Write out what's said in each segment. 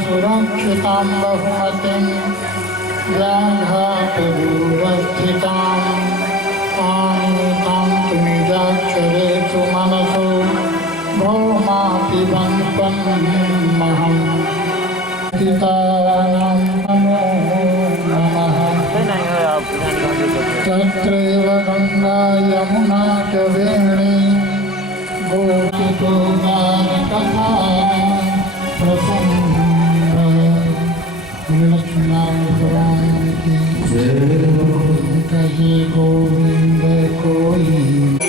सुरक्षितां बहुमतिं व्याघातदूरस्थिताम् आनीतां तु निजाक्षरेषु मनसो भौमापिबन्त्वन्महं पितानां नमो नमः। तत्रैव गङ्गा यमुना च वेणी गोपितोगानकथा कहे गोविंद कोई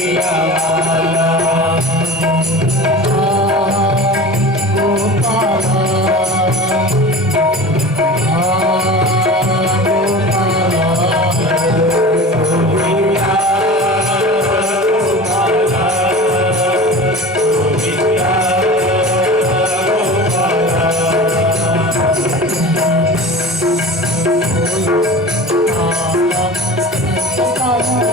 Oh,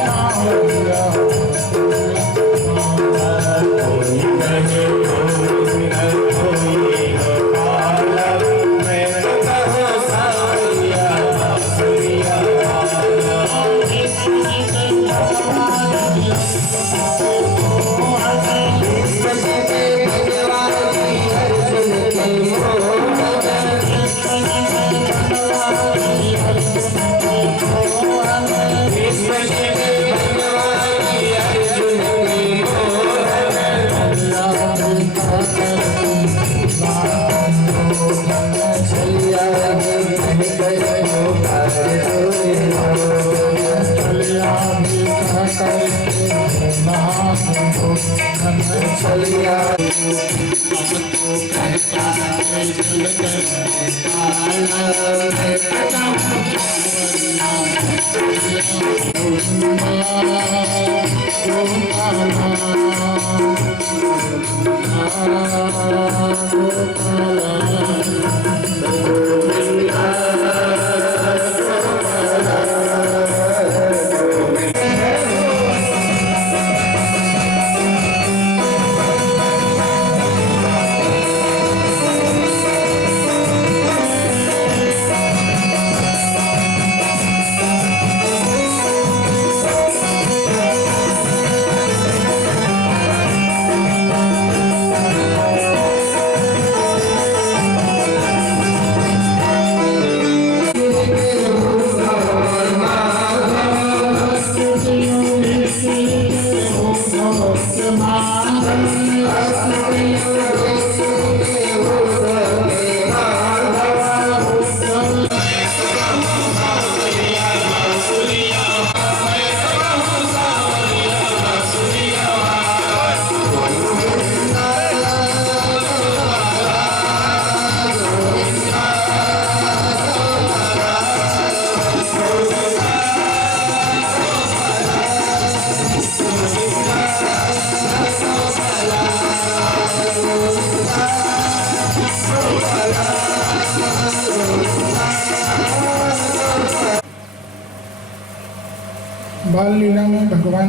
बाल लीला में भगवान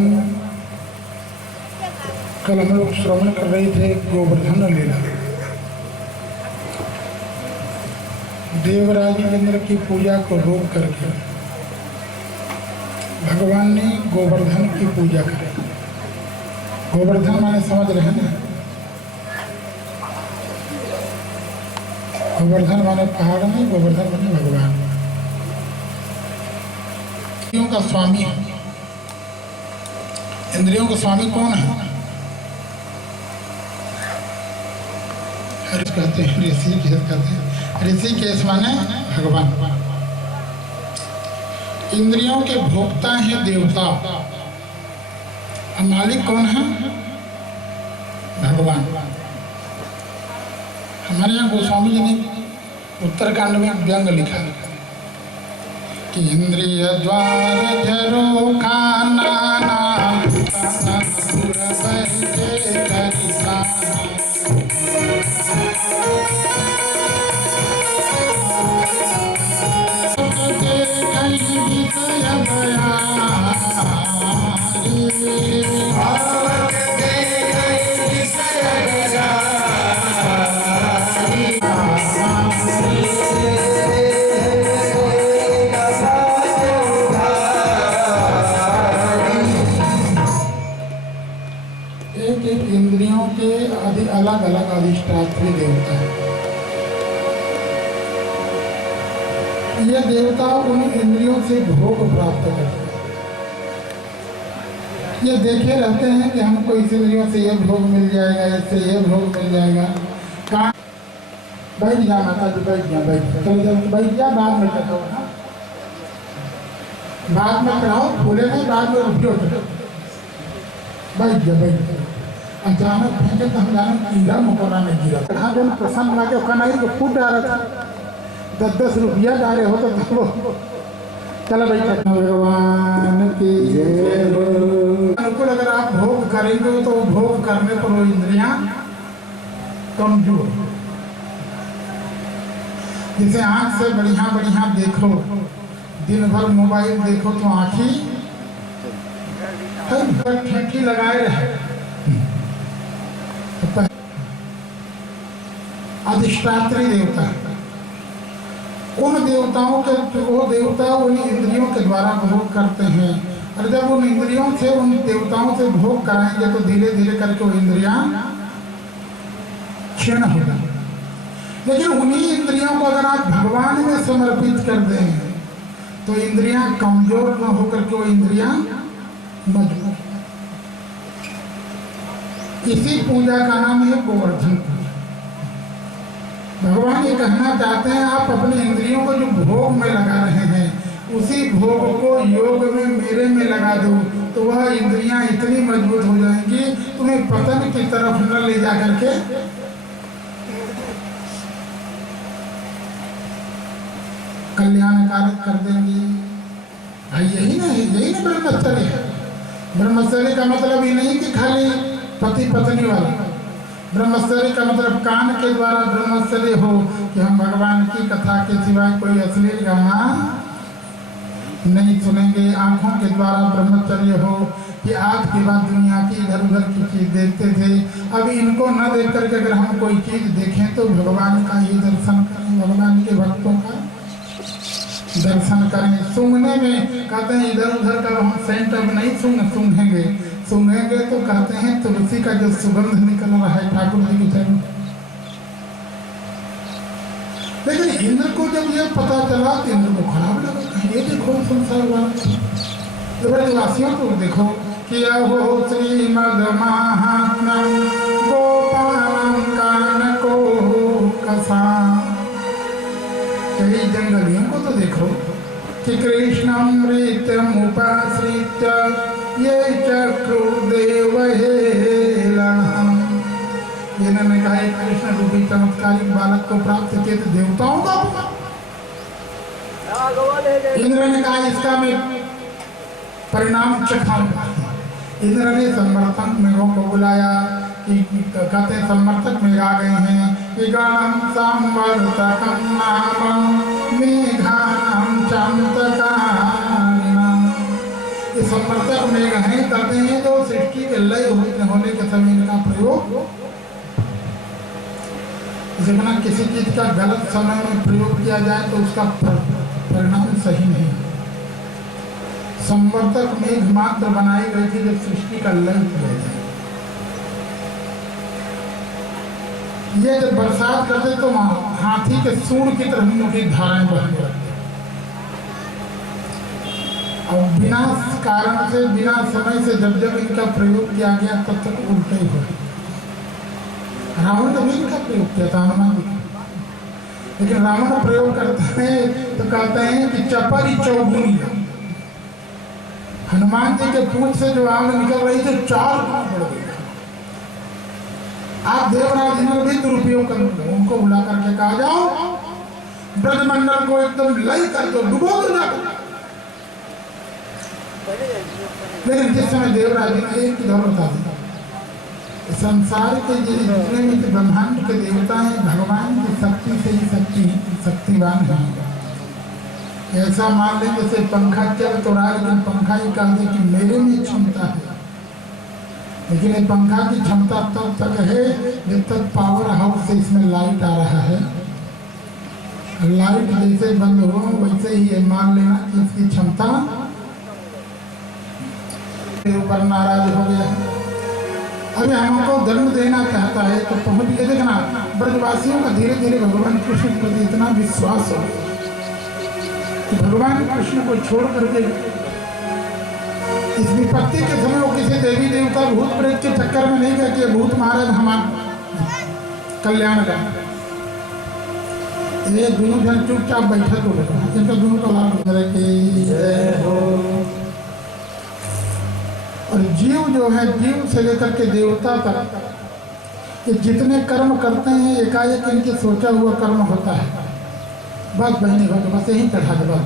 कल हम लोग श्रवण कर रहे थे गोवर्धन लीला। देवराज इंद्र की पूजा को रोक करके भगवान ने गोवर्धन की पूजा करी। गोवर्धन माने समझ रहे हैं ना? गोवर्धन माने पहाड़ में, गोवर्धन माने भगवान। इंद्रियों का स्वामी, इंद्रियों का स्वामी कौन है? कहते हैं ऋषिकेश, कहते हैं ऋषिकेश माने भगवान। इंद्रियों के भोक्ता हैं देवता, और मालिक कौन है? भगवान। हमारे यहाँ गोस्वामी जी ने उत्तरकांड में व्यंग लिखा कि इंद्रिय द्वार झरो खाना इंद्रियों के अलग अलग अधिष्ठात्री देवता है। ये देवता उन इंद्रियों से भोग प्राप्त करते हैं। ये देखे रहते हैं कि हमको इस इंद्रियों से ये भोग मिल जाएगा, इससे ये भोग मिल जाएगा। कहाँ बैठ जा माता जी, बैठ जा, बैठ जा, बाद में करो ना, बाद में कराओ, पूरे नहीं, बाद में रुपये बैठ जा। अचानक फेंके तो हम जाने कीड़ा मकोड़ा में गिरा। हाँ जो प्रसन्न लाके कनाई को फूट डाला था, 10-10 रुपया डाले हो तो चलो बैठा। भगवान की अनुकूल अगर आप भोग करेंगे तो भोग करने पर वो इंद्रियां कमजोर। जैसे आँख से बढ़िया बढ़िया देखो, दिन भर मोबाइल देखो तो आँखी ठेठी लगाए रहे। अधिष्ठात्री देवता, उन देवताओं के, वो देवता उन इंद्रियों के द्वारा भोग करते हैं। और जब उन इंद्रियों से, उन देवताओं से भोग कराएंगे तो धीरे धीरे करके वो इंद्रियां क्षीण हो जाएंगी। लेकिन उन्हीं इंद्रियों को अगर आप भगवान में समर्पित कर दें तो इंद्रियां कमजोर न होकर के वो इंद्रियां मजबूत। इसी पूजा का नाम है गोवर्धन पूजा। भगवान ये कहना चाहते हैं आप अपने इंद्रियों को जो भोग में लगा रहे हैं, उसी भोग को योग में, मेरे में लगा दो तो वह इंद्रियां इतनी मजबूत हो जाएंगी, तुम्हें पतन की तरफ न ले जा करके कल्याणकारक कर देंगे। भाई यही ना ब्रह्मचर्य है। ब्रह्मचर्य का मतलब ये नहीं कि खाली पति पत्नी वाला। ब्रह्मचर्य का मतलब कान के द्वारा ब्रह्मचर्य हो कि हम भगवान की कथा के सिवाय कोई अश्लील गाना नहीं सुनेंगे। आंखों के द्वारा ब्रह्मचर्य हो कि आज के बाद दुनिया की इधर उधर की चीज देखते थे, अब इनको न देख करके अगर हम कोई चीज देखें तो भगवान का ये दर्शन करें, भगवान के भक्तों का दर्शन करें। सूंघने में कहते हैं इधर उधर का हम सेंट अब नहीं सूंघेंगे तो कहते हैं तुलसी का जो सुगंध निकल रहा है ठाकुर जी के चरण। लेकिन इंद्र को जब यह पता चला तो इंद्र को खराब लगा। ये देखो संसार वासियों को देखो कि हो श्रीमद महात्म्यम गोपालं कानको कसा। कई जंगलियों को तो देखो कि कृष्णमृतम उपाश्रित्य ये चक्रुदेव इन्होंने कहा कृष्ण रूपी चमत्कारिक बालक को प्राप्त किए तो देवताओं का। इंद्र ने कहा इसका मैं परिणाम चखाऊंगा। इंद्र ने समर्थक मेघों को बुलाया कि कहते समर्थक मेघ आ गए हैं कि गणम संवर्तकम नाम मेघानाम चंतकारिणाम। ये समर्थक मेघ हैं, कहते हैं जो सृष्टि के लय होने के समय इनका प्रयोग, जब किसी चीज का गलत समय में प्रयोग किया जाए तो उसका परिणाम सही नहीं। संवर्तक मेघ मात्र बनाई गई थी जब सृष्टि का लय किया जाए। ये जब बरसात करते तो हाथी के सूंड की तरह उनकी धाराएं बहने लगती और बिना कारण से बिना समय से जब इनका प्रयोग किया गया तब तक उल्टे ही हो। रावण ने भी इनका प्रयोग किया था हनुमान जी, लेकिन रावण प्रयोग करते हैं तो कहते हैं कि चपरी चौगुनी। हनुमान जी के पूंछ से जो आग निकल रही थी 4 गुना बढ़ गई। आप देवराज ने भी दुरुपयोग कर उनको बुला करके कहा जाओ ब्रजमंडल को एकदम लय कर दो, डुबो दो जाकर। लेकिन जिस समय देवराज ने एक दौर बता दिया संसार के जितने में ब्रह्मांड के देवता हैं भगवान की शक्ति से ही शक्तिवान है। ऐसा मान लें जैसे पंखा चल तो रहा है लेकिन पंखा ही कहते कि मेरे में क्षमता है, लेकिन ये पंखा की क्षमता तब तक है जब तक पावर हाउस से इसमें लाइट आ रहा है। लाइट जैसे बंद हो वैसे ही ये मान लेना कि इसकी क्षमता के ऊपर नाराज हो गया। अभी हमको दंड देना चाहता है तो पहुंच के देखना ब्रजवासियों का धीरे धीरे भगवान कृष्ण के प्रति इतना विश्वास हो कि भगवान कृष्ण को छोड़ करके इस विपत्ति के समय वो किसी देवी देवता भूत प्रेत के चक्कर में नहीं गए कि भूत महाराज हमारा कल्याण का। ये दोनों जन चुपचाप बैठक हो गए, इनका दोनों का लाभ हो। और जीव जो है जीव से लेकर के देवता तक ये जितने कर्म करते हैं एकाएक इनके सोचा हुआ कर्म होता है। बस बहनी हो तो बस यही चढ़ा दे। बात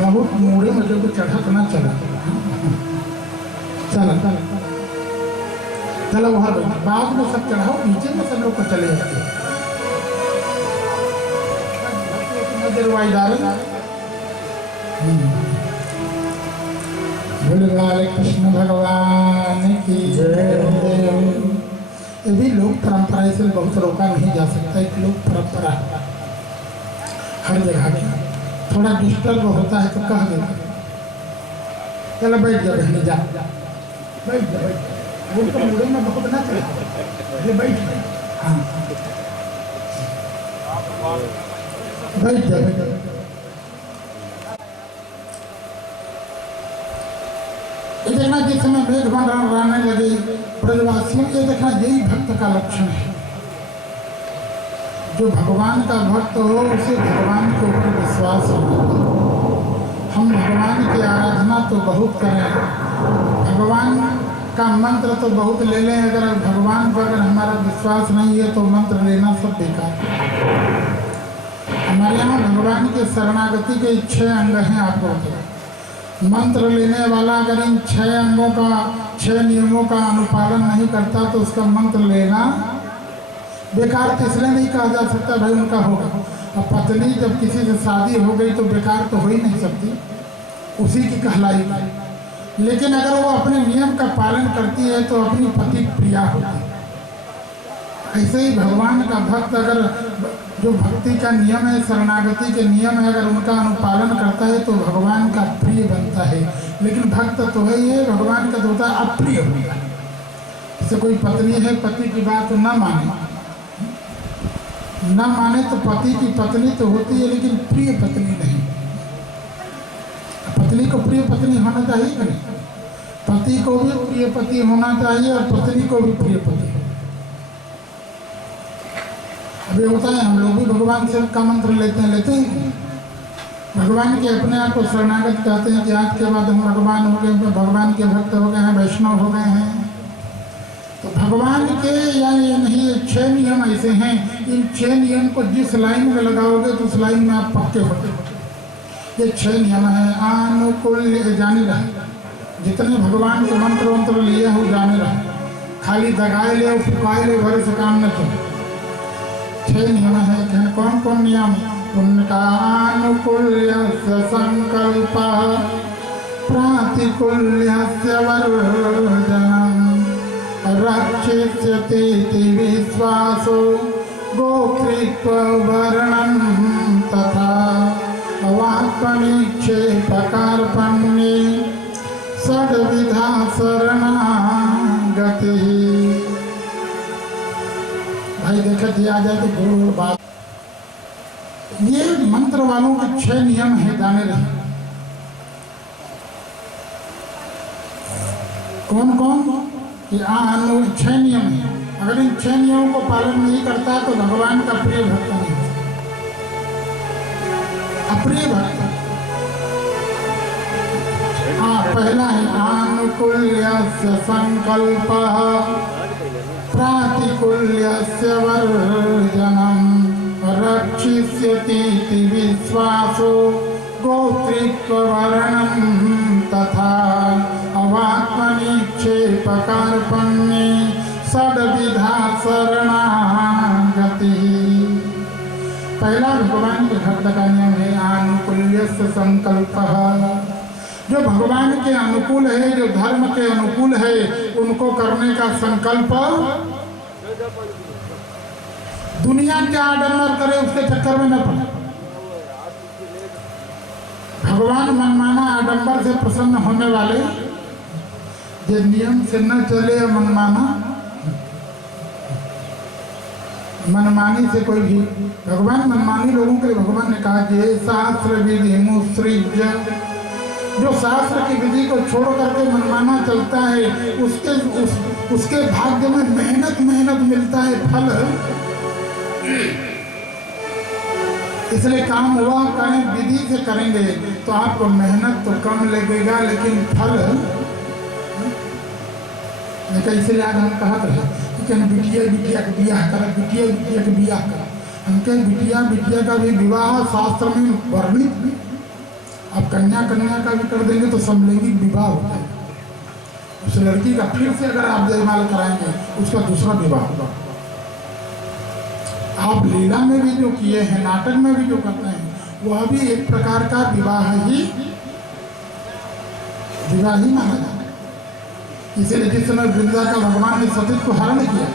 बहुत मूढ़े मुझे को चढ़ा तो ना चला चला चलो वहां बाद में सब चढ़ाओ, नीचे में सब लोग को चले जाते बोले कृष्ण भगवान की जय। ये भी लोक परंपरा से बहुत रोका नहीं जा सकता। एक लोक परंपरा हर जगह की थोड़ा डिस्टर्ब होता है तो कह देता चलो बैठ जा बहनी जा बैठ जा उनको मुड़े में बहुत ना चला बैठ हाँ बैठ जा बैठ। देखना जिस समय मेघ रहने लगे ब्रजवासियों के देखना यही भक्त का लक्षण है। जो भगवान का भक्त हो उसे भगवान के ऊपर विश्वास हो। हम भगवान की आराधना तो बहुत करें, भगवान का मंत्र तो बहुत ले लें, अगर भगवान पर अगर हमारा विश्वास नहीं है तो मंत्र लेना सब बेकार है। हमारे यहाँ भगवान के शरणागति के 6 अंग हैं। आपको बताओ, मंत्र लेने वाला अगर इन 6 अंगों का 6 नियमों का अनुपालन नहीं करता तो उसका मंत्र लेना बेकार। तो इसलिए नहीं कहा जा सकता भाई उनका होगा। अब पत्नी जब किसी से शादी हो गई तो बेकार तो हो ही नहीं सकती, उसी की कहलाई। लेकिन अगर वो अपने नियम का पालन करती है तो अपनी पति प्रिया होती है। ऐसे ही भगवान का भक्त अगर जो भक्ति का नियम है, शरणागति के नियम है, अगर उनका अनुपालन करता है तो भगवान का प्रिय बनता है। लेकिन भक्त तो है ही है, भगवान का तो होता है अप्रिय होता है। जैसे कोई पत्नी है, पति की बात न माने तो पति की पत्नी तो होती है लेकिन प्रिय पत्नी नहीं। पत्नी को प्रिय पत्नी होना चाहिए कि नहीं? पति को भी प्रिय पति होना चाहिए और पत्नी को भी प्रिय पति। अभी होता है हम लोग भी भगवान से का मंत्र लेते हैं भगवान के अपने आप को शरणागत कहते हैं कि आज के बाद हम भगवान हो गए, भगवान के भक्त हो गए हैं, वैष्णव हो गए हैं। तो भगवान के यानी नहीं 6 नियम ऐसे हैं। इन 6 नियम को जिस लाइन में लगाओगे तो उस लाइन में आप पक्के होते। ये 6 नियम है। अनुकूल जाने रहे, जितने भगवान के मंत्र लिए हो जाने रहे, खाली दगाए ले और फुकाए ले भरे से काम न चले। 6 नियम है। कौन कौन नियम? उनका अनुकूल्य संकल्प प्रातिकूल्य वर्जनम रक्षिष्यति विश्वासो गोत्रीत्व वर्णम तथा वाक्पनिक्षेपकार्पण्ये षड्विधा शरणागति। भाई देखा दिया जाए तो गुरु बात। ये मंत्र वालों के 6 नियम है, जाने रहे। कौन कौन? कि 6 नियम है। अगर इन 6 नियमों को पालन नहीं करता तो भगवान का प्रिय भक्त नहीं, अप्रिय भक्त। पहला है आनुकूल्य संकल्प प्रातिकूल्य वर्जनम रक्षिष्यति विश्वासो गोत्रीत्व वर्णम तथा अवात्मनिक्षेपकार्पण्ये षड्विधा शरणागति। पहला भगवान के भक्त का नियम है आनुकूल्य संकल्प। जो भगवान के अनुकूल है, जो धर्म के अनुकूल है, उनको करने का संकल्प। दुनिया क्या आडंबर करे उसके चक्कर में न पड़े। भगवान मनमाना आडंबर से प्रसन्न होने वाले, जो नियम से न चले मनमानी से कोई भी। भगवान मनमानी लोगों के लिए भगवान ने कहा कि शास्त्र विधि मुसृज्य, जो शास्त्र की विधि को छोड़ करके मनमाना चलता है उसके भाग्य में मेहनत मिलता है, फल। इसलिए काम हुआ करें, विधि से करेंगे तो आपको मेहनत तो कम लगेगा लेकिन फल। इसलिए आज हम कहा कि बिटिया के बियाह कर, बिटिया के बियाह कर। उनके बिटिया का भी विवाह शास्त्र में वर्णित। अब कन्या का भी कर देंगे तो समलैंगिक विवाह होता है। उस लड़की का फिर से अगर आप जयमाल कराएंगे उसका दूसरा विवाह होगा। आप लीला में भी जो किए हैं, नाटक में भी जो करते हैं, वह भी एक प्रकार का विवाह ही माना जाता है। इसलिए जिस समय वृंदा का भगवान ने सतीत्व हरण किया,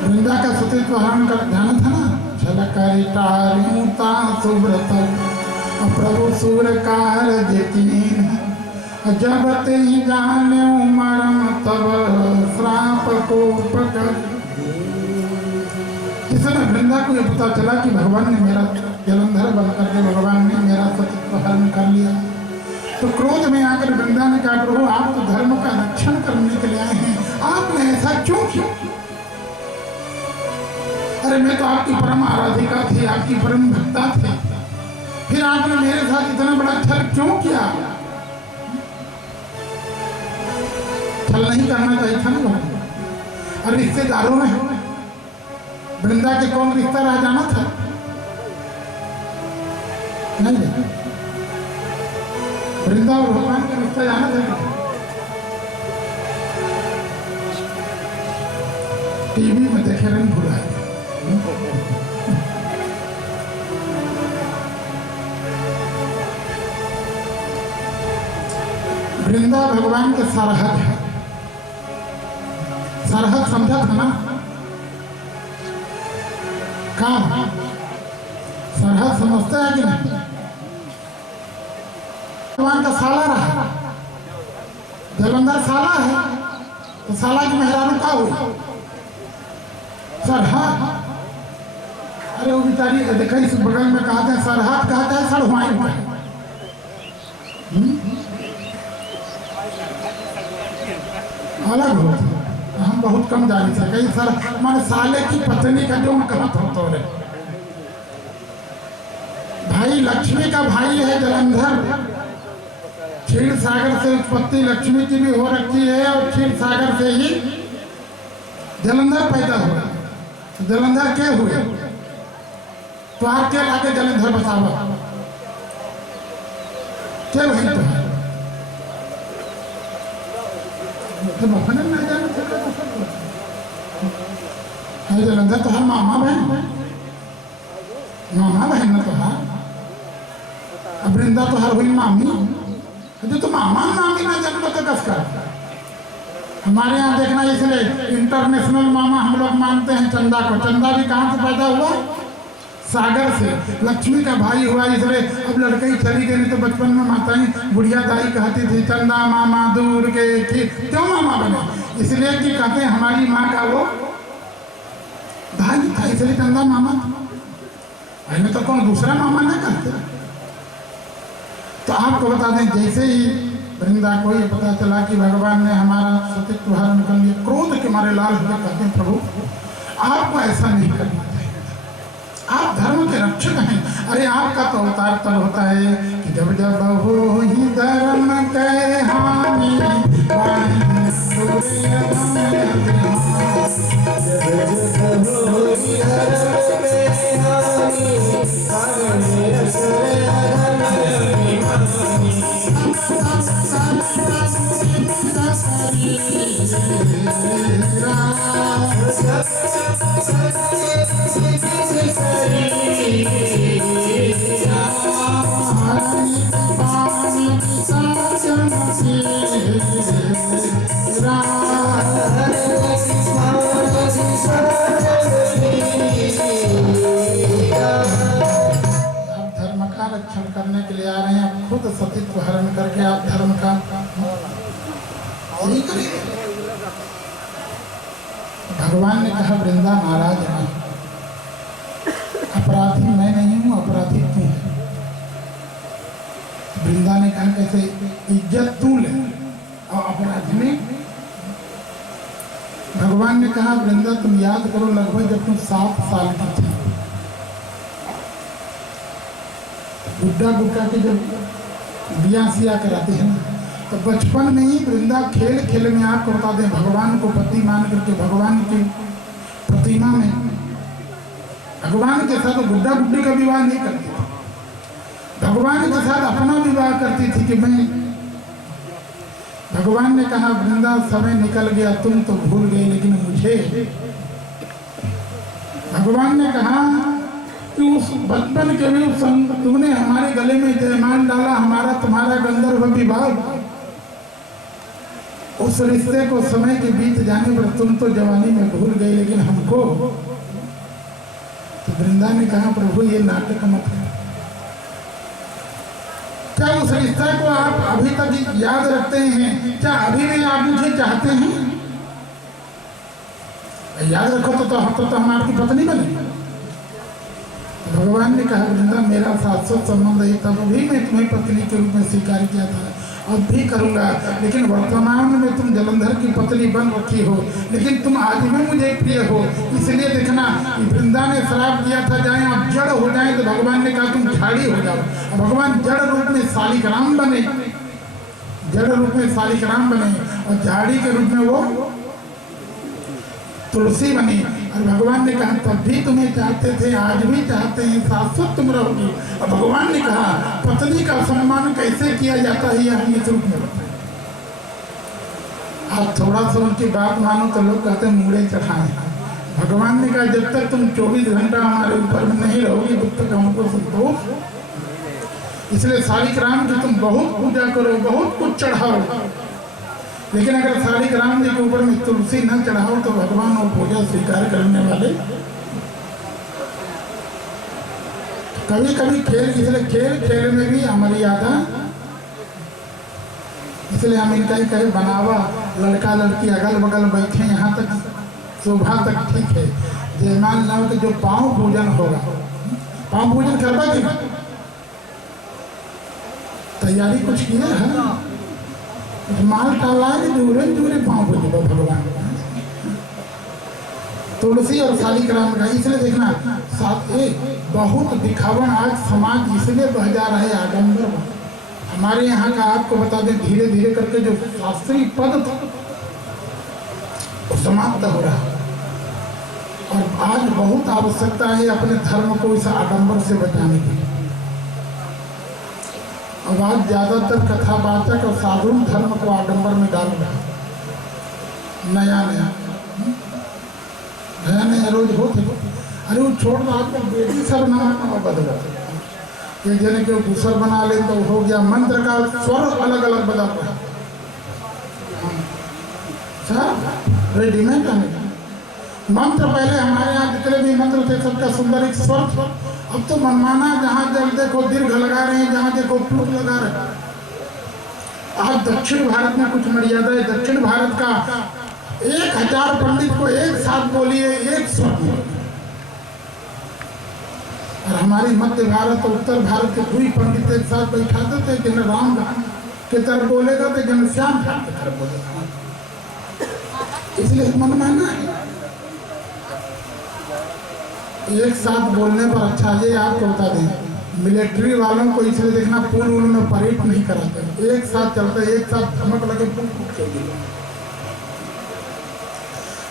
वृंदा का सतीत्व हरण कर ध्यान था ना, झलकरिता सुव्रत प्रभु सूरकार जतीन जब ते जाने मरम तब श्राप को पकड़। इस समय वृंदा को यह पता चला कि भगवान ने मेरा जलंधर बन करके भगवान ने मेरा सतीत्व हरण कर लिया, तो क्रोध में आकर वृंदा ने कहा प्रभु आप तो धर्म का रक्षण करने के लिए आए हैं, आपने ऐसा क्यों किया? अरे मैं तो आपकी परम आराधिका थी, आपकी परम भक्ता थी, फिर आपने मेरे साथ इतना बड़ा छल क्यों किया? छल नहीं करना चाहिए था ना। और रिश्तेदारों में वृंदा के कौन रिश्ता रह जाना था? नहीं, वृंदा और भगवान का रिश्ता जाना था। टीवी में देखे रंग भुला वृंदा भगवान के सरहद है। सरहद समझा था ना? कहाँ सरहद समझते हैं कि नहीं? भगवान का साला रहा, जलंधर साला है, तो साला की मेहरारू का हुई सरहद। अरे वो बेचारी देखा इस बगल में कहते हैं सरहद, कहते हैं सड़वाई। अलग होती, हम बहुत कम जाने से कई सर मान साले की पत्नी का जो कहत होता है। भाई लक्ष्मी का भाई है जलंधर। क्षीर सागर से उत्पत्ति लक्ष्मी की भी हो रखी है और क्षीर सागर से ही जलंधर पैदा हुआ। जलंधर क्या हुए तो आप क्या लाके जलंधर बसावा क्या वही तो मफन ना जाना है। जलंधर तो हर मामा बहन ना तो हर वृंदा तो हर हुई मामी। जो तो मामा मामी ना जाना तो कस कर। हमारे यहाँ देखना इसलिए इंटरनेशनल मामा हम लोग मानते हैं चंदा को। चंदा भी कहाँ से पैदा हुआ? सागर से। लक्ष्मी का भाई हुआ इसलिए अब लड़के ही चली गई। तो बचपन में माताएं बुढ़िया दाई कहती थी चंदा मामा दूर के क्यों मामा बने? इसलिए कि कहते हैं हमारी माँ का वो भाई था इसलिए चंदा मामा। पहले तो कौन दूसरा मामा ना कहते। तो आपको बता दें जैसे ही वृंदा को ये पता चला कि भगवान ने हमारा सतीत्व हरण कर लिया, क्रोध के मारे लाल होकर कहते हैं प्रभु आपको ऐसा नहीं करना चाहिए, आप धर्म के रक्षक हैं। अरे आपका तो अवतार तब होता है कि जब जब हो ही धर्म के हानि करने के लिए आ रहे हैं। आप खुद सतीत्व हरण करके आप धर्म का यही करेंगे। भगवान ने कहा वृंदा नाराज ना, अपराधी मैं नहीं हूं, अपराधी तू है। वृंदा ने कहा कैसे इज्जत तू ले और अपराधी में। भगवान ने कहा वृंदा तुम याद करो लगभग जब तुम 7 साल की थी, गुड्डा गुड्डा के जब बिया सिया कराते हैं तो बचपन में ही वृंदा खेल खेल में आपको बता दें भगवान को पति मान करके भगवान की प्रतिमा में भगवान के साथ गुड्डा गुड्डी का विवाह नहीं करती थी। भगवान के साथ अपना विवाह करती थी कि मैं। भगवान ने कहा वृंदा समय निकल गया, तुम तो भूल गई लेकिन मुझे। भगवान ने कहा कि उस बचपन के भी तुमने हमारे गले में जयमाल डाला, हमारा तुम्हारा गंधर्व विवाह, उस रिश्ते को समय के बीत जाने पर तुम तो जवानी में भूल गए लेकिन हमको। तो वृंदा ने कहा प्रभु ये नाटक मत है। क्या उस रिश्ते को आप अभी तक याद रखते हैं? क्या अभी भी आप मुझे चाहते हैं? याद रखो तो हम आपकी पत्नी बने। भगवान ने कहा वृंदा मेरा शाश्वत संबंध है, तब भी मैं तुम्हें पत्नी के रूप में स्वीकार किया था, अब भी करूंगा। लेकिन वर्तमान में तुम जलंधर की पत्नी बन रखी हो, लेकिन तुम आज भी मुझे प्रिय हो। इसलिए देखना वृंदा ने श्राप दिया था जाए आप जड़ हो जाए, तो भगवान ने कहा तुम झाड़ी हो जाओ। भगवान जड़ रूप में शालिग्राम बने, जड़ रूप में शालिग्राम बने और झाड़ी के रूप में वो तुलसी बनी। और भगवान ने कहा तब भी तुम्हें चाहते थे, आज भी चाहते हैं, शाश्वत तुम रहोगी। और भगवान ने कहा पत्नी का सम्मान कैसे किया जाता है, यह इस रूप में बताया। आप थोड़ा सा उनकी बात मानो तो लोग कहते हैं मूड़े चढ़ाए। भगवान ने कहा जब तक तुम 24 घंटा हमारे ऊपर में नहीं रहोगी तब तक हमको संतोष। इसलिए शालिक राम की तुम बहुत पूजा करो, बहुत कुछ चढ़ाओ, लेकिन अगर शालिक राम जी के ऊपर में तुलसी न चढ़ाओ तो भगवान और पूजा स्वीकार करने वाले। कभी कभी खेल, इसलिए खेल में भी अमर्यादा, इसलिए हम इनका ही कहीं बनावा लड़का लड़की अगल बगल बैठे, यहाँ तक शोभा तक ठीक है। जयमान लाओ कि जो पाँव पूजन होगा, पाँव पूजन करवा कि तैयारी कुछ किया है, माल टाला है, दूरे दूरे पाँव पूजो भगवान। तुलसी और शालिक राम का इसलिए देखना साथ एक बहुत दिखावन आज समाज इसलिए बह जा रहा है आडम्बर। हमारे यहाँ का आपको बता दें धीरे धीरे करके जो शास्त्रीय पद समाप्त हो रहा है और आज बहुत आवश्यकता है अपने धर्म को इस आडंबर से बचाने की। अब आज ज्यादातर कथावाचक और साधु धर्म को आडंबर में डाल रहा है, नया नया रोज होते। अरे वो छोड़ रहा आपको बेटी सब नाम बदला, एक जने के दूसर बना ले तो हो गया। मंत्र का स्वर अलग अलग बदलता है, रेडीमेड मंत्र। पहले हमारे यहाँ जितने भी मंत्र थे सबका सुंदर एक स्वर। अब तो मनमाना, जहाँ जब देखो दीर्घ लगा रहे हैं, जहाँ देखो प्लुत लगा रहे हैं। आज दक्षिण भारत में कुछ मर्यादा है। दक्षिण भारत का 1000 पंडित को एक साथ बोलिए, एक स्वर। और हमारी मध्य भारत और उत्तर भारत के 2 पंडित एक साथ बैठाते थे, जन राम के तरफ बोलेगा तो जन श्याम के तरफ बोलेगा। इसलिए मनमाना है, एक साथ बोलने पर अच्छा। ये आपको बता दें मिलिट्री वालों को इसलिए देखना पुल उल में परेड नहीं कराते, एक साथ चलते, एक साथ धमक लगे पुल फूट के।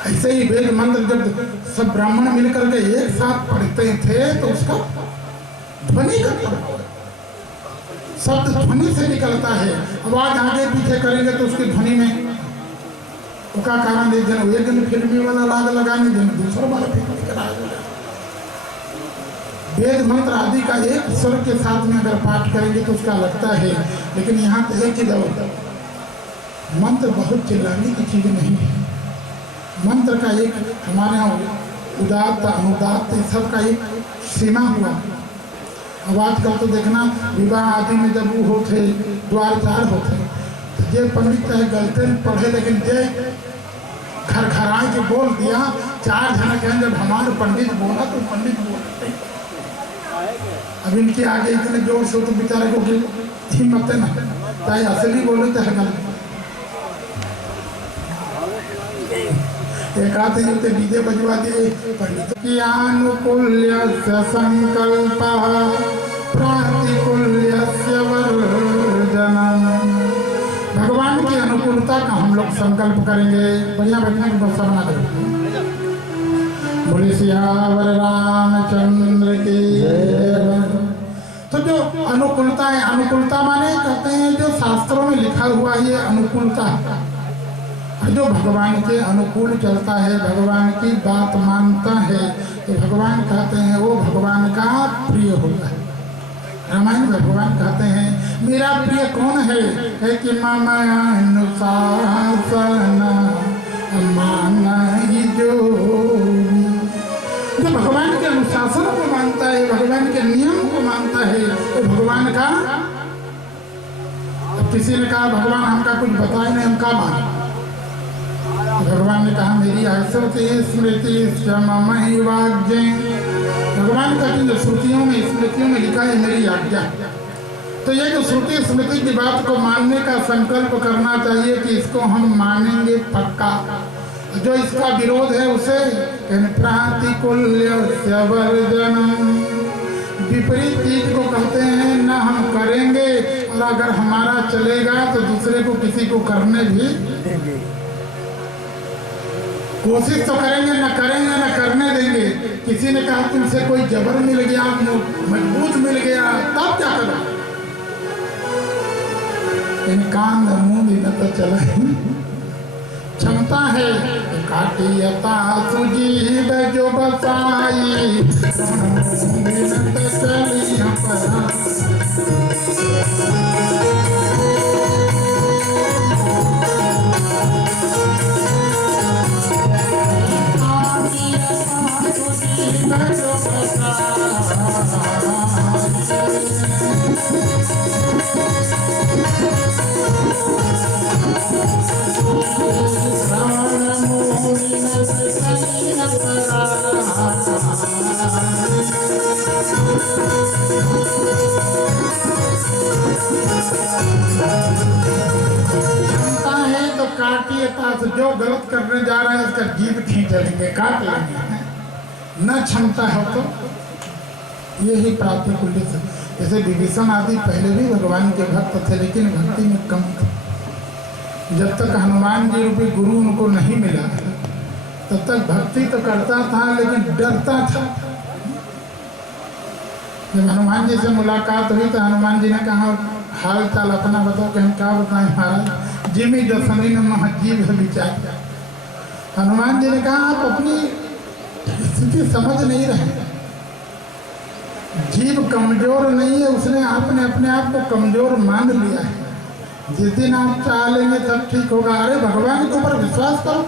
ऐसे ही वेद मंत्र जब सब ब्राह्मण मिलकर के एक साथ पढ़ते थे तो उसका ध्वनि का शब्द ध्वनि से निकलता है। आवाज आगे पीछे करेंगे तो उसकी ध्वनि में उसका कारण एक जन फिल्मी वाला राग लगाने, जन दूसरा वाला फिल्मी का राग। वेद मंत्र आदि का एक स्वर के साथ में अगर पाठ करेंगे तो उसका लगता है, लेकिन यहाँ तो एक ही दवा। मंत्र बहुत चिल्लाने की चीज नहीं है। मंत्र का एक हमारे यहाँ उदात्त अनुदात्त सब का एक सीमा हुआ। अब आजकल तो देखना विवाह आदि में जब वो होते द्वार 4 होते तो जे पंडित है गलते पढ़े, लेकिन जे घर घर आए के बोल दिया 4 जन कहें जब हमारे पंडित बोला तो पंडित बोलते। अब इनके आगे इतने जोर से तो बेचारे को हिम्मत है ना, चाहे असली बोले चाहे गलत। एक आते होते डीजे बजवा दिए। पंडित की अनुकूल्य संकल्प प्रातिकूल्य वर्जन। भगवान की अनुकूलता का हम लोग संकल्प करेंगे। बढ़िया बैठने की व्यवस्था बना देंगे। बोले सियावर रामचंद्र की। तो जो अनुकूलता है, अनुकूलता माने कहते हैं जो शास्त्रों में लिखा हुआ ये अनुकूलता, जो भगवान के अनुकूल चलता है, भगवान की बात मानता है, तो भगवान कहते हैं वो भगवान का प्रिय होता है। रामायण में भगवान कहते हैं मेरा प्रिय कौन है कि मम अनुशासन माना ही जो भगवान के अनुशासन को मानता है, भगवान के नियम को मानता है, तो भगवान का। किसी ने कहा भगवान हमका कुछ बताए नहीं, हम का माने? भगवान ने कहा मेरी श्रुति स्मृति वाग्य। भगवान का जो श्रुतियों में स्मृतियों में लिखा है मेरी आज्ञा। तो ये जो श्रुति स्मृति की बात को मानने का संकल्प करना चाहिए कि इसको हम मानेंगे पक्का। जो इसका विरोध है उसे प्रातिकूल्य वर्जनम, विपरीत चीज को कहते हैं ना हम करेंगे, और अगर हमारा चलेगा तो दूसरे को किसी को करने भी देंगे। कोशिश तो करेंगे, न करेंगे न करने देंगे। किसी ने कहा तुमसे कोई जबर मिल गया, मजबूत मिल गया, तब क्या करो? इन कान मुंह भी न तो चला क्षमता है काटियता सुजीव जो बसाई जो गलत करने जा रहा है उसका जीभ खींच लेंगे, काट लेंगे। न क्षमता है तो यही प्रातिकूल्य। जैसे विभीषण आदि पहले भी भगवान के भक्त थे, लेकिन भक्ति में कम थे। जब तक हनुमान जी रूपी गुरु उनको नहीं मिला तब तक भक्ति तो करता था, लेकिन डरता था। जब हनुमान जी से मुलाकात हुई तो हनुमान जी ने कहा हाल चाल अपना बताओ। कि हम क्या बताएं महाराज, जिमी दसनी ने महाजीव है विचार। हनुमान जी ने कहा आप अपनी स्थिति समझ नहीं रहे, जीव कमजोर नहीं है, उसने आपने अपने आप को कमजोर मान लिया है। जिस दिन आप चाह लेंगे तब ठीक होगा। अरे भगवान के ऊपर विश्वास करो।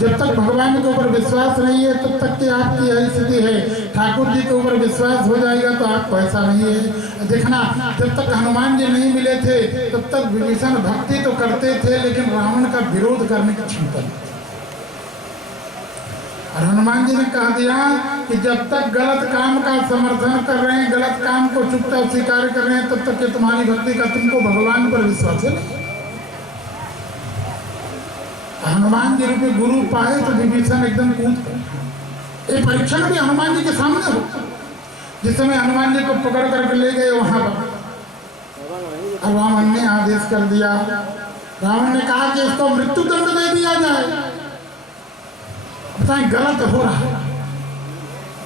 जब तक भगवान के ऊपर विश्वास नहीं है तब तक की आपकी यही स्थिति है। ठाकुर जी के ऊपर विश्वास हो जाएगा तो आपको ऐसा नहीं है। देखना, जब तक हनुमान जी नहीं मिले थे तब तक विभीषण भक्ति तो करते थे, लेकिन रावण का विरोध करने की क्षमता नहीं। और हनुमान जी ने कह दिया कि जब तक गलत काम का समर्थन कर रहे हैं, गलत काम को चुपचाप स्वीकार कर रहे हैं, तब तक ये तुम्हारी भक्ति का तुमको भगवान पर विश्वास है नहीं। हनुमान जी रूपी गुरु पाए तो विभीषण एकदम कूद गए। ये परीक्षण भी हनुमान जी के सामने हो। जिस समय हनुमान जी को पकड़ करके ले गए वहां पर, और रावण ने आदेश कर दिया। रावण ने कहा कि इसको मृत्यु दंड दे दिया जाए। बताएं गलत हो रहा है।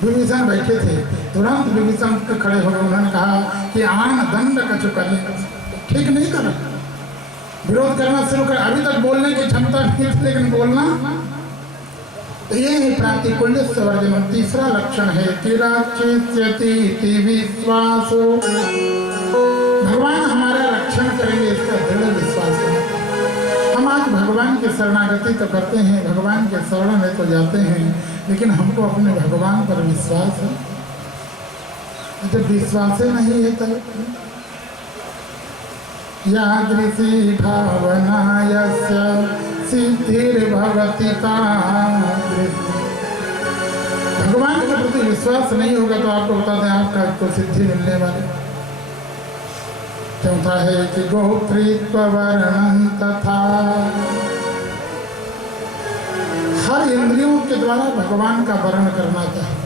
विभीषण बैठे थे, तुरंत विभीषण खड़े हो गए। उन्होंने कहा कि आन दंड का चुकाने ठीक नहीं कर रहा, विरोध करना शुरू कर। अभी तक बोलने की क्षमता नहीं थी, लेकिन बोलना तो ये है प्रातिकूल्य वर्जन। तीसरा लक्षण है विश्वासो, भगवान हमारा रक्षण करेंगे इसका दृढ़ विश्वास है। हम आज भगवान की शरणागति तो करते हैं, भगवान के शरण में तो जाते हैं, लेकिन हमको अपने भगवान पर विश्वास है। जब विश्वास नहीं है तब यादृशी भावनायस्य सिद्धिर्भवति तादृशी। भगवान के प्रति विश्वास नहीं होगा तो आपको बता दें आपका तो सिद्धि मिलने वाली। चौथा है कि गोप्रीत्व वर्णन तथा, हर इंद्रियों के द्वारा भगवान का वर्णन करना चाहिए।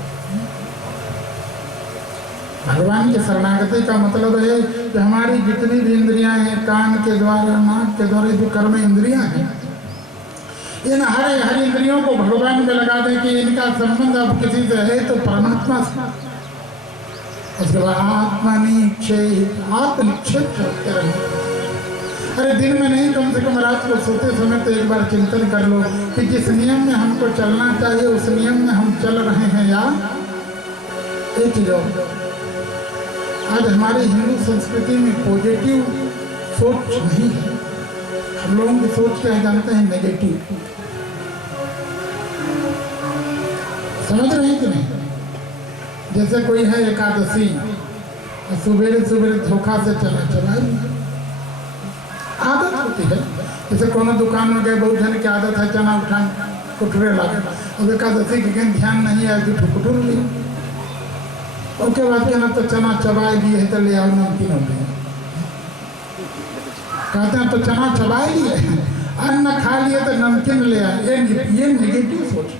भगवान की शरणागति का मतलब है कि हमारी जितनी भी इंद्रियां हैं, कान के द्वारा, नाक के द्वारा, जो कर्म इंद्रियां हैं, इन हर इंद्रियों को भगवान में लगा दें कि इनका संबंध अब किसी से है तो परमात्मा से। उसके बाद आत्मनिक्षेप करते रहे। अरे दिन में नहीं, कम से कम रात को सोते समय तो एक बार चिंतन कर लो कि जिस नियम में हमको चलना चाहिए उस नियम में हम चल रहे हैं या एक लोग। आज हमारी हिंदू संस्कृति में पॉजिटिव सोच नहीं है। हम लोगों की सोच क्या है जानते हैं? नेगेटिव। समझ रहे हैं कि नहीं? जैसे कोई है एकादशी, सुबेरे सुबेरे धोखा से चला आदत होती है। जैसे कोनो दुकान में गए, बहुत जन की आदत है चना उठा कुटरे ला। अब एकादशी के ध्यान नहीं है, जो ठुकुटुर ली। उसके बाद कहना तो चना चबाए लिए है तो ले आओ नमकीन हो गया। कहते हैं तो चना चबाए लिए, अन्न खा लिए तो नमकीन ले आए। ये नेगेटिव सोच।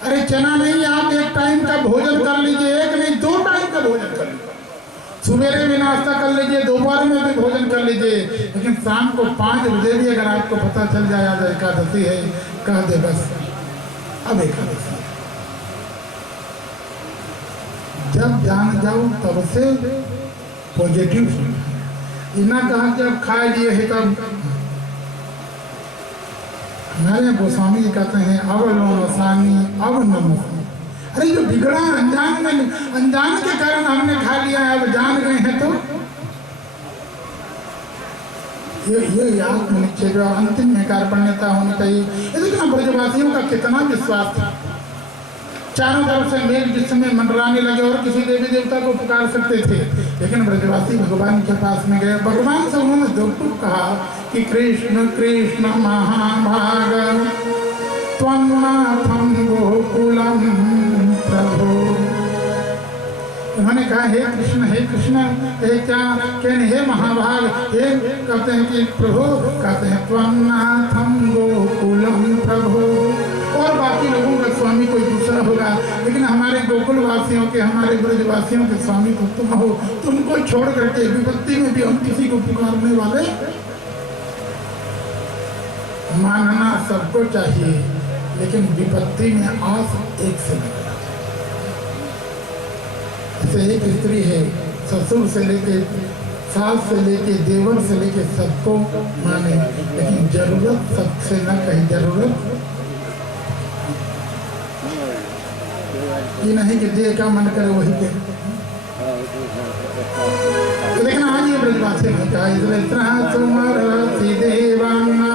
अरे चना नहीं, आप एक टाइम का भोजन कर लीजिए, एक नहीं 2 टाइम का भोजन कर लीजिए। सुबेरे भी नाश्ता कर लीजिए, दोपहर में भी भोजन कर लीजिए, लेकिन शाम को 5 बजे भी अगर आपको पता चल जाए आज एकादशी है, कह दे बस अब एकादशी जब जान जाओ तब से पॉजिटिव इतना कहा कि अब खा लिए है तब हमारे गोस्वामी जी कहते हैं अब नमसानी अब नमसानी। अरे जो बिगड़ा अनजान के कारण हमने खा लिया है, अब जान गए हैं तो ये आत्मनिश्चय जो अंतिम में कार्पण्यता होनी चाहिए। ये देखना ब्रजवासियों का कितना विश्वास था, चारों तरफ से मेघ जिस समय मंडराने लगे और किसी देवी देवता को पुकार सकते थे, लेकिन ब्रजवासी भगवान के पास में गए। भगवान से उन्होंने दो टूक कहा कि कृष्ण कृष्ण महाभाग त्वन्नाथं गोकुलम प्रभु। उन्होंने कहा हे कृष्ण हे क्या कहने हे महाभाग, हे कहते हैं कि प्रभु, कहते हैं त्वन्नाथं गोकुलम प्रभु। और बाकी लोगों का स्वामी कोई दूसरा होगा, लेकिन हमारे गोकुल वासियों के, हमारे ब्रजवासियों के स्वामी तो तुम हो। तुमको छोड़ करके विपत्ति में भी हम किसी को पुकारने वाले, मानना सबको चाहिए, लेकिन विपत्ति में आस एक से लगा। जैसे एक स्त्री है, ससुर से लेके सास से लेके देवर से लेके सबको माने, लेकिन जरूरत सबसे न कही। जरूरत ये नहीं कि दे क्या मन करे वही दे। लेकिन आज ये ब्रजवासी ने कहा इसलिए तुम्हारी देवाना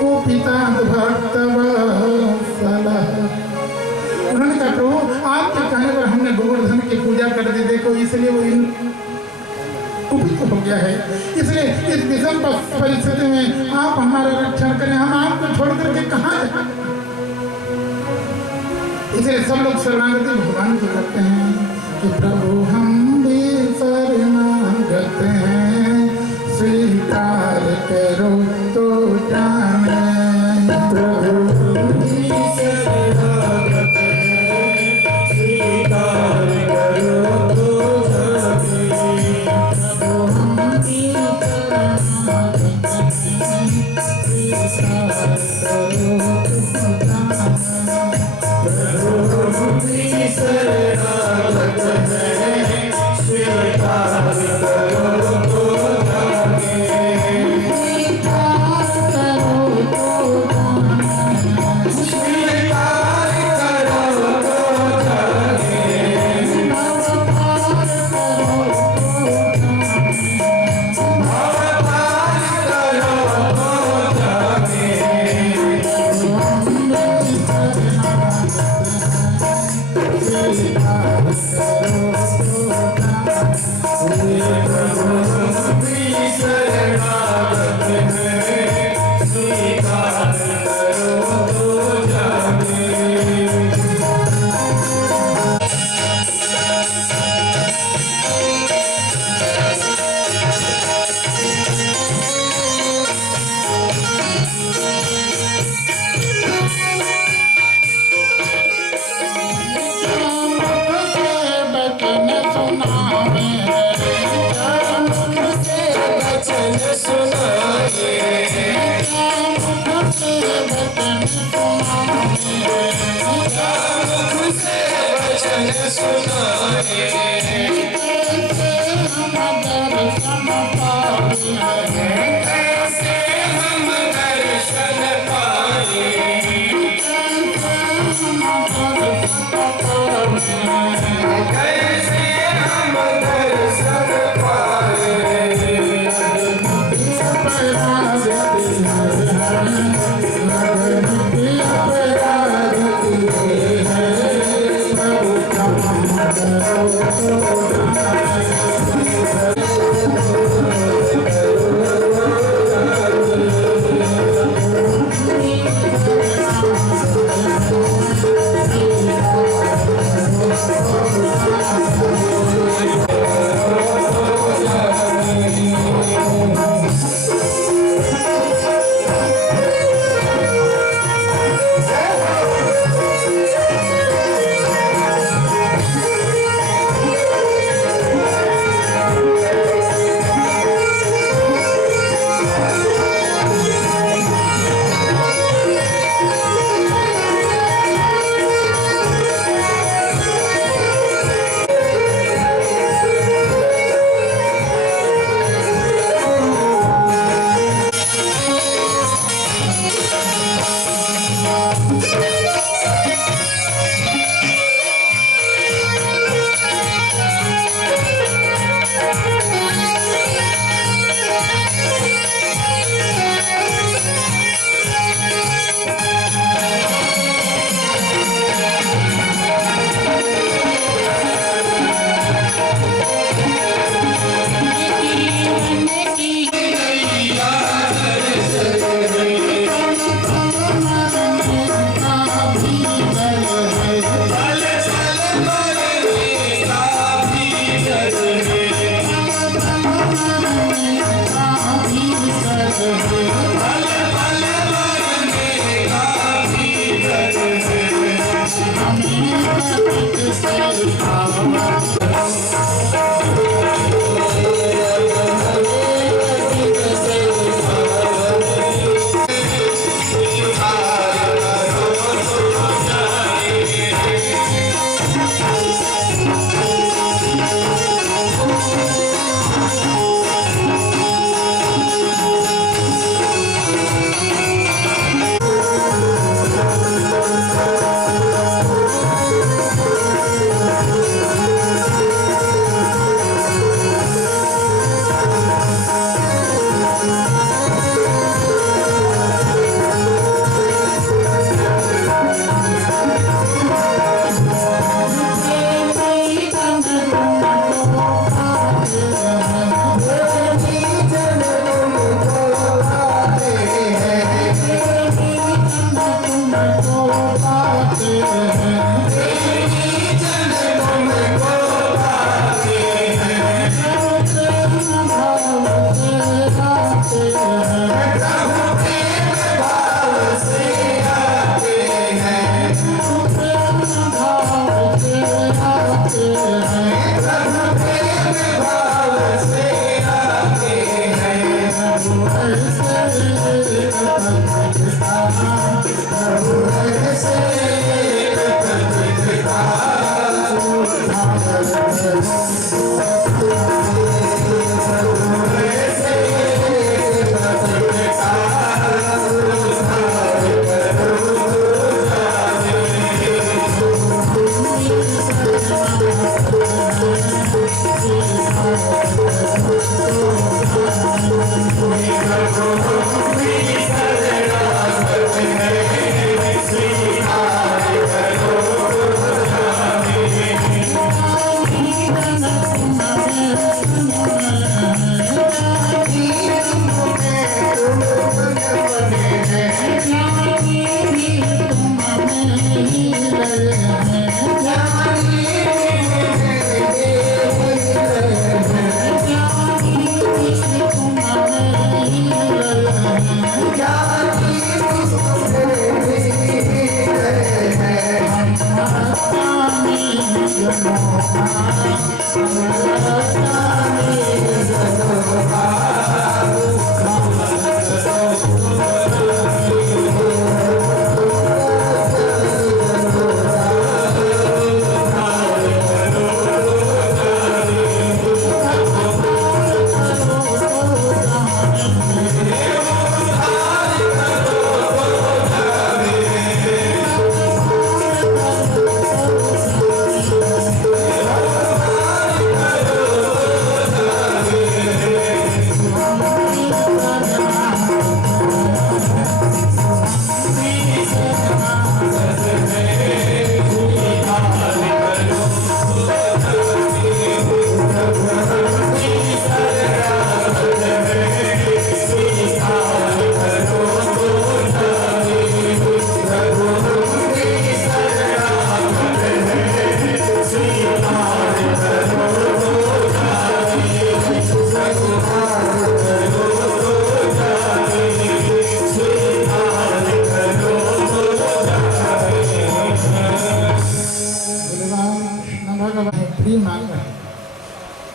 को पिता भक्त सलाह। उन्होंने कहा प्रभु आपके कहने पर हमने गोवर्धन की पूजा कर दी, देखो इसलिए वो कुपित हो गया है। इसलिए इस विषम परिस्थिति में आप हमारा रक्षण करें, हम आपको छोड़ करके कहाँ जाए। इसलिए सब लोग शरणागति भगवान को करते हैं कि प्रभु हम भी शरणागत हैं, स्वीकार करो तो जाने। प्रभु हम भी शरणागत हैं, स्वीकार करो तो जाने। प्रभु हम भी शरणागत हैं, स्वीकार करो तो जाने।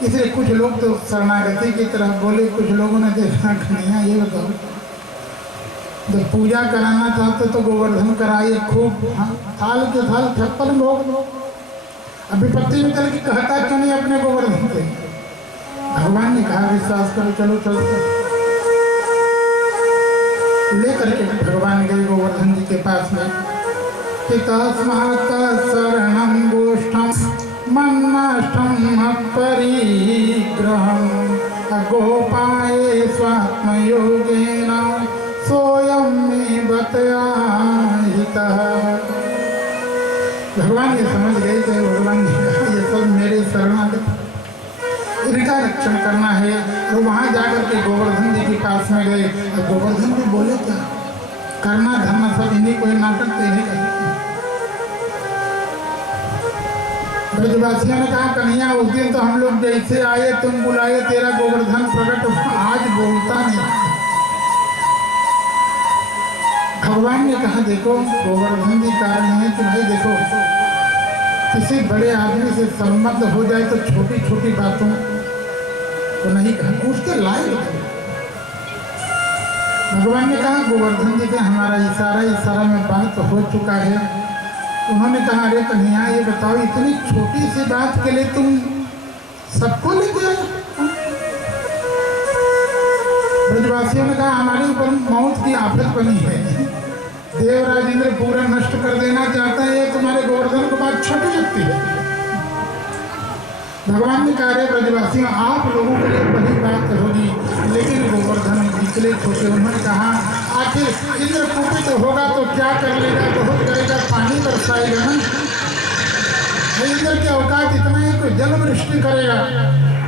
इसलिए कुछ लोग तो शरणागति की तरफ बोले, कुछ लोगों ने देखा कन्हैया ये बताओ, जब पूजा कराना चाहते तो गोवर्धन कराइए खूब, थाल के थाल छप्पन लोग। अभी पत्ती निकल के कहता क्यों नहीं अपने गोवर्धन से? भगवान ने कहा विश्वास करो, चलो चलते। लेकर के भगवान गए गोवर्धन जी के पास में। तस्मात् शरणं गोष्ठं मन्नष्टं परिग्रहं गोपाये स्वात्मयोगेन सोयं मे बतयाहितः। भगवान ये समझ गए थे, भगवान ने कहा ये सब मेरे शरणागत, इनका रक्षण करना है। और वहाँ जाकर के गोवर्धन जी के पास में गए। और गोवर्धन जी बोले क्या करना धरना सब इन्हीं कोई नाटक तो नहीं करते। ब्रजवासियों ने कहा कन्हैया उस दिन तो हम लोग जैसे आए तुम बुलाए, तेरा गोवर्धन प्रकट, आज बोलता नहीं। भगवान ने कहा देखो गोवर्धन जी कारण है कि भाई देखो किसी बड़े आदमी से संबंध हो जाए तो छोटी छोटी बातों को नहीं कहा, उसके लायक थे। भगवान ने कहा गोवर्धन जी से हमारा इशारा में बात हो चुका है। उन्होंने कहा अरे कन्हैया ये बताओ इतनी छोटी सी बात के लिए तुम सबको लेके आए? ब्रजवासियों ने कहा हमारे ऊपर मौत की आफत बनी है, देवराज इंद्र पूरा नष्ट कर देना चाहता है, तुम्हारे गोवर्धन को बात छोटी लगती है। भगवान ने कहा रे ब्रजवासियों आप लोगों के लिए बड़ी बात होगी, लेकिन गोवर्धन निकले छोटे। उन्होंने कहा आखिर इंद्र कुपित होगा तो क्या कर लेगा, बहुत करेगा, पानी बरसाएगा ना। इंद्र के औकात इतना है कि जल वृष्टि करेगा।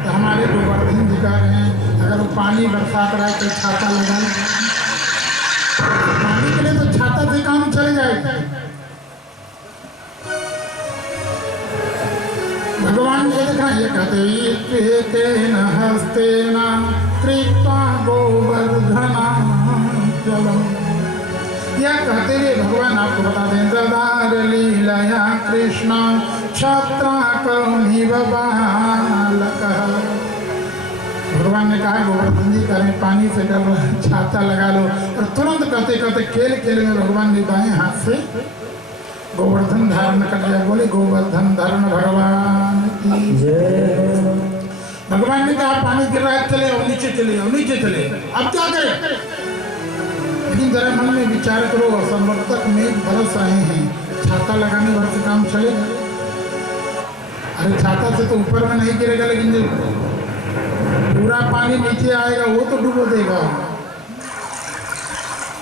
तो हमारे गोवर्धन जी कह रहे हैं अगर वो पानी बरसात रहा है तो छाता लगाए, पानी के लिए तो छाता से काम चल जाएगा। भगवान ने देखा ये कहते न हस्ते न कृपा गोवर्धना जलम। यह कहते हुए भगवान आपको बता दें ददार लीलया कृष्ण क्षत्रा कौनिव बालकः। भगवान ने कहा गोवर्धन जी करें पानी से डर छाता लगा लो, और तुरंत कहते कहते खेल खेल में भगवान ने बाएं हाथ से गोवर्धन धारण कर लिया। बोले गोवर्धन धारण भगवान की जय। भगवान ने कहा पानी गिर रहा है, चले और नीचे चले और नीचे चले, अब क्या करें? लेकिन जरा मन में विचार करो, असमर्थक में बरस रहे हैं, छाता लगाने भर से काम चलेगा? अरे छाता से तो ऊपर में नहीं गिरेगा, लेकिन जो पूरा पानी नीचे आएगा वो तो डुबो देगा।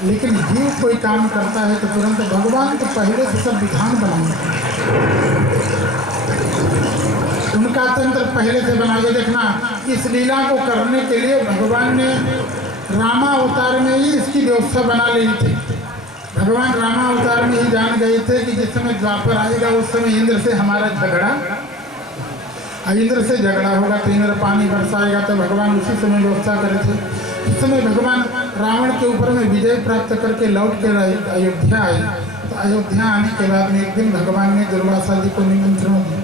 लेकिन जीव कोई काम करता है तो तुरंत भगवान तो पहले से सब विधान बनाएंगे, उनका तंत्र पहले से बनाए। देखना इस लीला को करने के लिए भगवान ने रामावतार में ही इसकी व्यवस्था बना ली थी। भगवान रामावतार में ही जान गए थे कि जिस समय द्वापर आएगा उस समय इंद्र से हमारा झगड़ा, इंद्र से झगड़ा होगा तो इंद्र पानी बरसाएगा, तो भगवान उसी समय व्यवस्था करे थे। इस समय भगवान रावण के ऊपर में विजय प्राप्त करके लौट के अयोध्या आए। तो अयोध्या आने के बाद में एक दिन भगवान ने दुर्वासा जी को निमंत्रण दिया,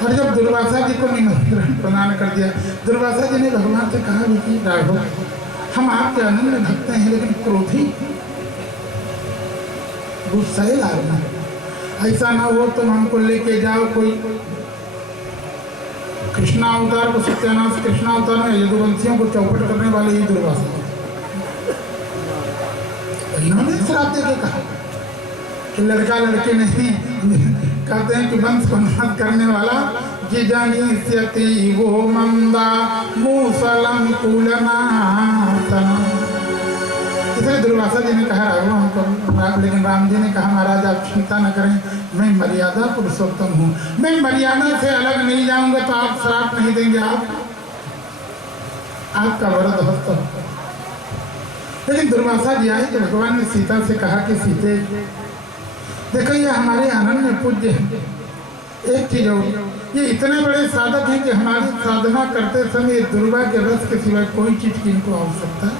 और जब दुर्वासा जी को निमंत्रण प्रदान कर दिया, दुर्वासा जी ने भगवान से कहा कि राघव हम आपके अनन्य भक्त हैं, लेकिन क्रोधी गुस्सैल आदमी, ऐसा ना हो तुम हमको लेके जाओ कोई कृष्णावतार को सत्यानाश। कृष्णावतार में यदुवंशियों को चौपट करने वाले ही दुर्वासा। इन्होंने श्राप दे के कहा कि लड़का लड़के नहीं, कहते हैं कि वंश को नाश करने वाला जिजानी वो मंदा मूसलम कुलनाथन। इसलिए दुर्वासा जी ने कहा राघव हमको, लेकिन राम जी ने कहा महाराज आप चिंता न करें, मैं मर्यादा पुरुषोत्तम हूँ, मैं मर्यादा से अलग नहीं जाऊंगा तो आप श्राप नहीं देंगे, आपका वरद हस्त। लेकिन दुर्वासा जी आए तो भगवान ने सीता से कहा कि सीते देखो ये हमारे अनन्य पूज्य हैं, एक चीज हो ये इतने बड़े साधक हैं कि हमारी साधना करते समय दुर्वा के रस के सिवाय कोई चीज की इनको आवश्यकता है,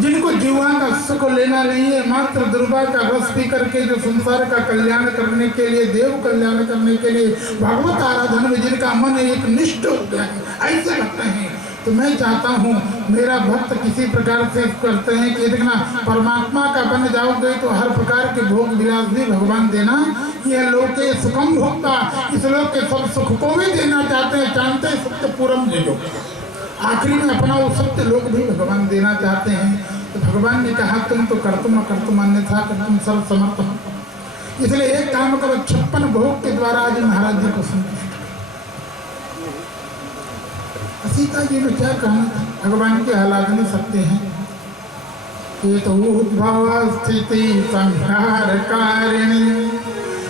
जिनको जीवा का सुख लेना नहीं है, मात्र दुर्गा का रस पी करके जो संसार का कल्याण करने के लिए, देव कल्याण करने के लिए भगवत आराधन में जिनका मन एक निष्ठ हो गया है, ऐसे लगते हैं। तो मैं चाहता हूँ मेरा भक्त किसी प्रकार से करते हैं कि देखना परमात्मा का बन जाओगे तो हर प्रकार के भोग विलास भी भगवान देना, यह लोग के सुखम भोक्ता, इस लोग के सब सुख को भी देना चाहते हैं, जानते हैं सत्य पूरम जो आखिरी में अपना वो सत्य लोग भी भगवान देना चाहते हैं। तो भगवान ने कहा तुम तो कर्तुम अकर्तुम अन्यथा कर्तुम सर्व समर्थ हो, इसलिए एक काम करो 56 भोग के द्वारा आज महाराज जी को संतुष्ट। सीता जी ने क्या कहना था, भगवान के हालात में सत्य हैं, ये तो उद्भव स्थिति संहार कारिणी,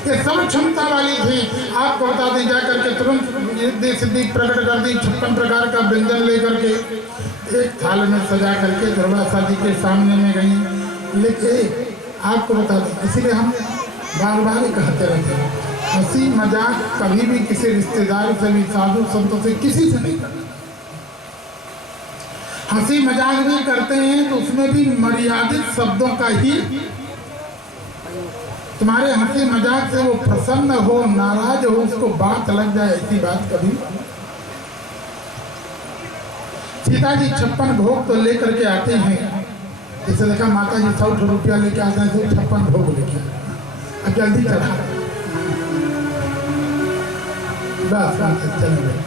ये सब क्षमता वाली थी। आपको बता दें जाकर के तुरंत सिद्धि प्रकट कर दी, 56 प्रकार का व्यंजन लेकर के एक थाल में सजा करके दुर्वासा जी के सामने में गई लेके। आपको बता दें इसलिए हम बार बार ही कहते रहते हैं हंसी मजाक कभी भी किसी रिश्तेदार से भी, साधु संतों से, किसी से नहीं करना। हंसी मजाक भी करते हैं तो उसमें भी मर्यादित शब्दों का ही तुम्हारे हंसी मजाक से वो प्रसन्न हो, नाराज हो, उसको बात लग जाए, ऐसी बात कभी। सीता जी 56 भोग तो लेकर के आते हैं। जैसे देखा माता जी 100 रुपया लेके आते हैं, तो 56 भोग लेके अब जल्दी चढ़ा बस चले गए।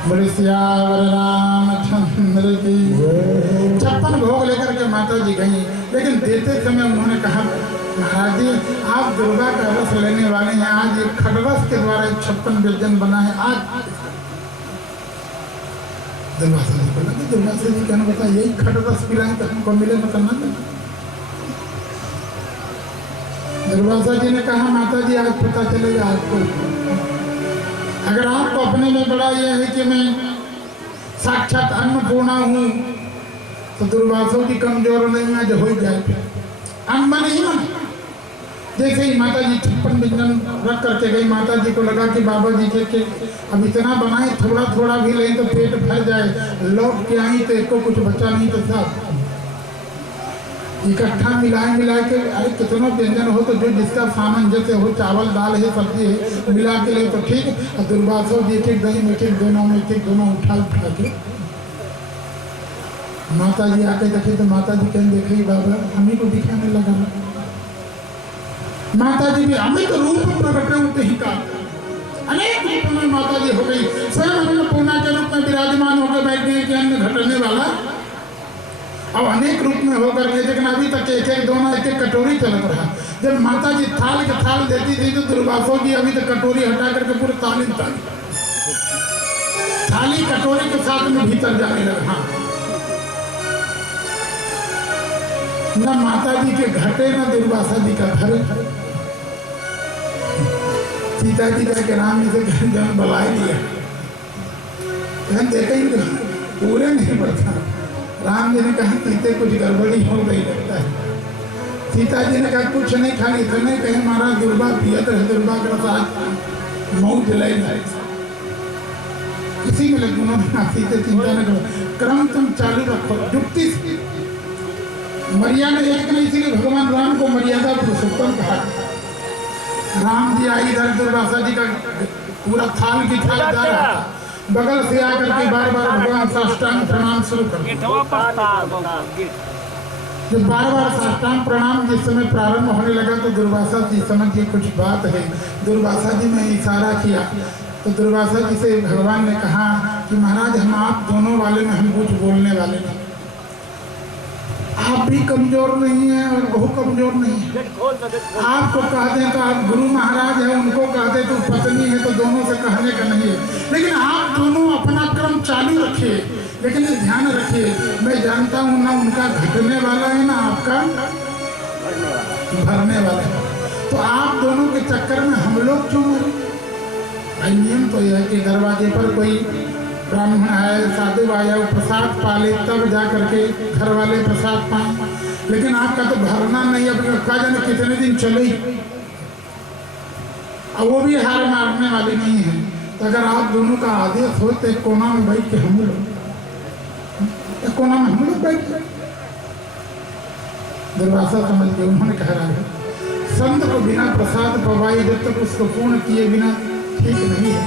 बोले सियावर रामचंद्र की 56 भोग लेकर के माता जी गई। लेकिन देते समय उन्होंने कहा, महाराज जी आप दुर्गा का रस लेने वाले हैं, आज एक खड़रस के द्वारा 56 व्यंजन बना है। आज दुर्वासा जी को लगा, दुर्वासा जी कहना बता यही खड़रस पिलाएं तो हमको मिले बताना। दुर्वासा जी ने कहा, माता जी आज पता चलेगा आपको। अगर आपको अपने में बड़ा यह है कि मैं साक्षात अन्नपूर्णा हूँ, तो दुर्वासों की कमजोर नहीं है, जो हो जाए अन्न नहीं मन। जैसे ही माता जी 56 व्यंजन रख करके गई, माता जी को लगा कि बाबा जी के अब इतना बनाए, थोड़ा थोड़ा भी लें तो पेट भर जाए। लौट के आई तो एक को कुछ बचा नहीं, तो सब इकट्ठा मिलाए के, अरे कितना व्यंजन हो तो जो जिसका सामान जैसे हो, चावल दाल है सब्जी है, मिला के ले तो ठीक। और दुर्वासों जी एक दही में एक दोनों में एक दोनों उठा के माता जी आके देखे तो माता जी कहीं देखे बाबा हमें को दिखाने लगा। माता जी भी हमें तो रूप प्रकट होते ही का अनेक रूप में माता जी हो गई। स्वयं अन्नपूर्णा के रूप में विराजमान होकर बैठ गए कि अन्न घटने वाला। अब अनेक रूप में होकर के, लेकिन अभी तक एक दोनों एक कटोरी चलत रहा। जब माता जी थाल के थाल देती थी तो दुर्वासों की अभी तक कटोरी हटा करके पूरे थाली कटोरी के साथ में भीतर जाने लगा। न माता जी के घटे न दुर्वासा जी का घर। सीता जी का राम जी से जन बुलाए दिया, देखे ही पूरे नहीं पड़ता। राम जी ने कहा सीते कुछ गड़बड़ी हो गई लगता है। सीता जी ने कहा कुछ नहीं, खाली इतने कहे महाराज दुर्गा पियत रहे, दुर्गा का साथ मऊ जलाई जाए। इसी में लग उन्होंने सीते चिंता न करो, क्रम तुम चालू रखो। युक्ति मर्यादा एक नहीं, इसीलिए भगवान राम को मर्यादा पुरुषोत्तम कहा। राम जी आई, इधर दुर्वासा जी का पूरा थाल की थाल जा रहा था, बगल से आकर के बार बार भगवान साष्टांग प्रणाम शुरू कर दिया। जब बार बार साष्टांग प्रणाम जिस समय प्रारंभ होने लगा तो दुर्वासा जी समझ के कुछ बात है। दुर्वासा जी ने इशारा किया तो दुर्वासा जी से भगवान ने कहा कि महाराज हम आप दोनों वाले में हम कुछ बोलने वाले नहीं। आप भी कमजोर नहीं है और वो कमजोर नहीं है। आपको कह दें तो आप गुरु महाराज है, उनको कह दें तो पत्नी है, तो दोनों से कहने का नहीं है। लेकिन आप दोनों अपना क्रम चालू रखिए, लेकिन ये ध्यान रखिए मैं जानता हूँ ना उनका घटने वाला है ना आपका भरने वाला है। तो आप दोनों के चक्कर में हम लोग क्यों? भाई नियम तो यह है कि दरवाजे पर कोई ब्राह्मण आए, साधु आया, प्रसाद पाले तब जा करके घर वाले प्रसाद पाए। लेकिन आपका तो भरना नहीं, अब का जाने कितने दिन चले, अब वो भी हार मारने वाली नहीं है। तो अगर आप दोनों का आदेश हो तो एक कोना में बैठ के हम लोग, एक कोना में हम लोग बैठ गए। दुर्वासा समझ के उन्होंने कह रहा है संत को बिना प्रसाद पवाई जब तक उसको पूर्ण किए बिना ठीक नहीं है।